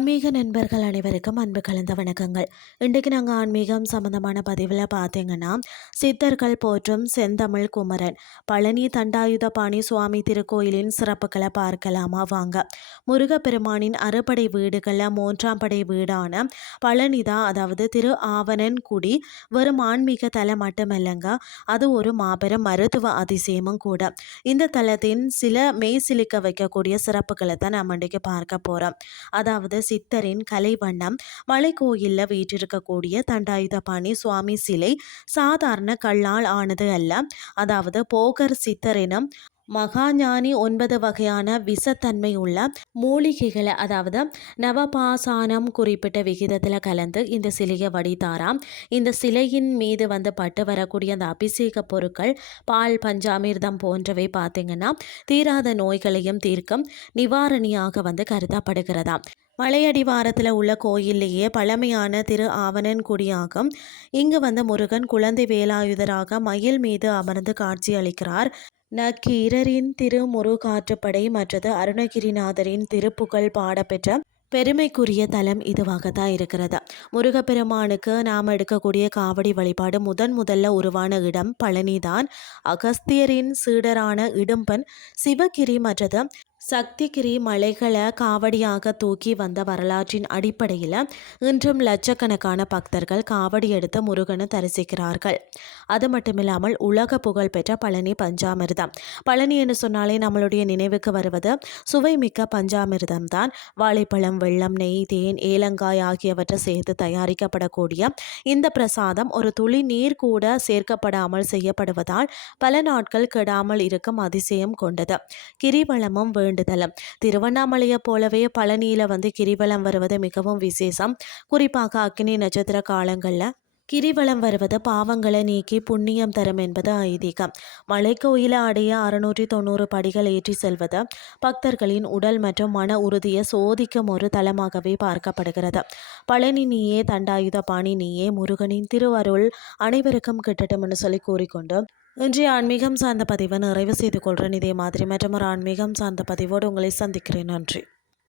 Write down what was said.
ஆன்மீக நண்பர்கள் அனைவருக்கும் அன்பு கலந்த வணக்கங்கள். இன்றைக்கு நாங்கள் ஆன்மீகம் சம்பந்தமான பதிவில் பார்த்தீங்கன்னா, சித்தர்கள் போற்றும் செந்தமிழ் குமரன் பழனி தண்டாயுதபாணி சுவாமி திருக்கோயிலின் சிறப்புகளை பார்க்கலாமா வாங்க. முருகப்பெருமானின் அறுபடை வீடுகளில் 3ஆம் படை வீடான பழனிதான், அதாவது திரு ஆவணன்குடி வெறும் ஆன்மீக தலம் மட்டுமல்லங்க, அது ஒரு மாபெரும் மருத்துவ அதிசயமும் கூட. இந்த தலத்தின் சில மெய்சிலிக்க வைக்கக்கூடிய சிறப்புகளை தான் நம்ம இன்றைக்கு பார்க்க போகிறோம். அதாவது சித்தரின் கலைவண்ணம். மலைக்கோயில்ல வீற்றிருக்கக்கூடிய தண்டாயுதபாணி சுவாமி சிலை சாதாரண கல்லால் ஆனது அல்ல. அதாவது போகர் சித்தர் எனும் மகாஞானி 9 வகையான விஷத்தன்மை உள்ள மூலிகைகளை, அதாவது நவபாசானம் குறிப்பிட்ட விகிதத்தில் கலந்து இந்த சிலையை வடித்தாராம். இந்த சிலையின் மீது பட்டு வரக்கூடிய அந்த அபிஷேக பொருட்கள் பால், பஞ்சாமிர்தம் போன்றவை பார்த்தீங்கன்னா தீராத நோய்களையும் தீர்க்கும் நிவாரணியாக கருதப்படுகிறதாம். மலையடிவாரத்தில் உள்ள கோயிலேயே பழமையான திரு ஆவணன்குடியாகும். இங்கு முருகன் குழந்தை வேலாயுதராக மயில் மீது அமர்ந்து காட்சி அளிக்கிறார். நக்கீரரின் திருமுருகாற்றுப்படை மற்றது அருணகிரிநாதரின் திருப்புகழ் பாடப்பெற்ற பெருமைக்குரிய தலம் இதுவாகத்தான் இருக்கிறது. முருகப்பெருமானுக்கு நாம் எடுக்கக்கூடிய காவடி வழிபாடு முதல்ல உருவான இடம் பழனிதான். அகஸ்தியரின் சீடரான இடும்பன் சிவகிரி மற்றது சக்திகிரி மலைகளை காவடியாக தூக்கி வந்த வரலாற்றின் அடிப்படையில் இன்றும் லட்சக்கணக்கான பக்தர்கள் காவடி எடுத்து முருகனை தரிசிக்கிறார்கள். அது மட்டுமில்லாமல் உலக புகழ் பெற்ற பழனி பஞ்சாமிர்தம். பழனி என்று சொன்னாலே நம்மளுடைய நினைவுக்கு வருவது சுவைமிக்க பஞ்சாமிர்தம் தான். வாழைப்பழம், வெல்லம், நெய், தேன், ஏலங்காய் ஆகியவற்றை சேர்த்து தயாரிக்கப்படக்கூடிய இந்த பிரசாதம் ஒரு துளி நீர் கூட சேர்க்கப்படாமல் செய்யப்படுவதால் பல நாட்கள் கெடாமல் இருக்கும் அதிசயம் கொண்டது. கிரிவலமும் வேண்டுதலும். திருவண்ணாமலையை போலவே பழனியில கிரிவலம் வருவது மிகவும் விசேஷம். குறிப்பாக அக்னி நட்சத்திர காலங்களில் கிரிவலம் வருவது பாவங்களை நீக்கி புண்ணியம் தரும் என்பது ஐதீகம். மலைக்கோயிலை அடைய 690 படிகள் ஏற்றி செல்வது பக்தர்களின் உடல் மற்றும் மன உறுதியை சோதிக்கும் ஒரு தலமாகவே பார்க்கப்படுகிறது. பழனி நீயே, தண்டாயுதபாணி நீயே, முருகனின் திருவருள் அனைவருக்கும் கிட்டட்டும் என்று சொல்லி கூறிக்கொண்டு இன்றைய ஆன்மீகம் சார்ந்த பதிவை நிறைவு செய்து கொள்கிறேன். இதே மாதிரி மற்றும் ஒரு ஆன்மீகம் சார்ந்த பதிவோடு உங்களை சந்திக்கிறேன். நன்றி.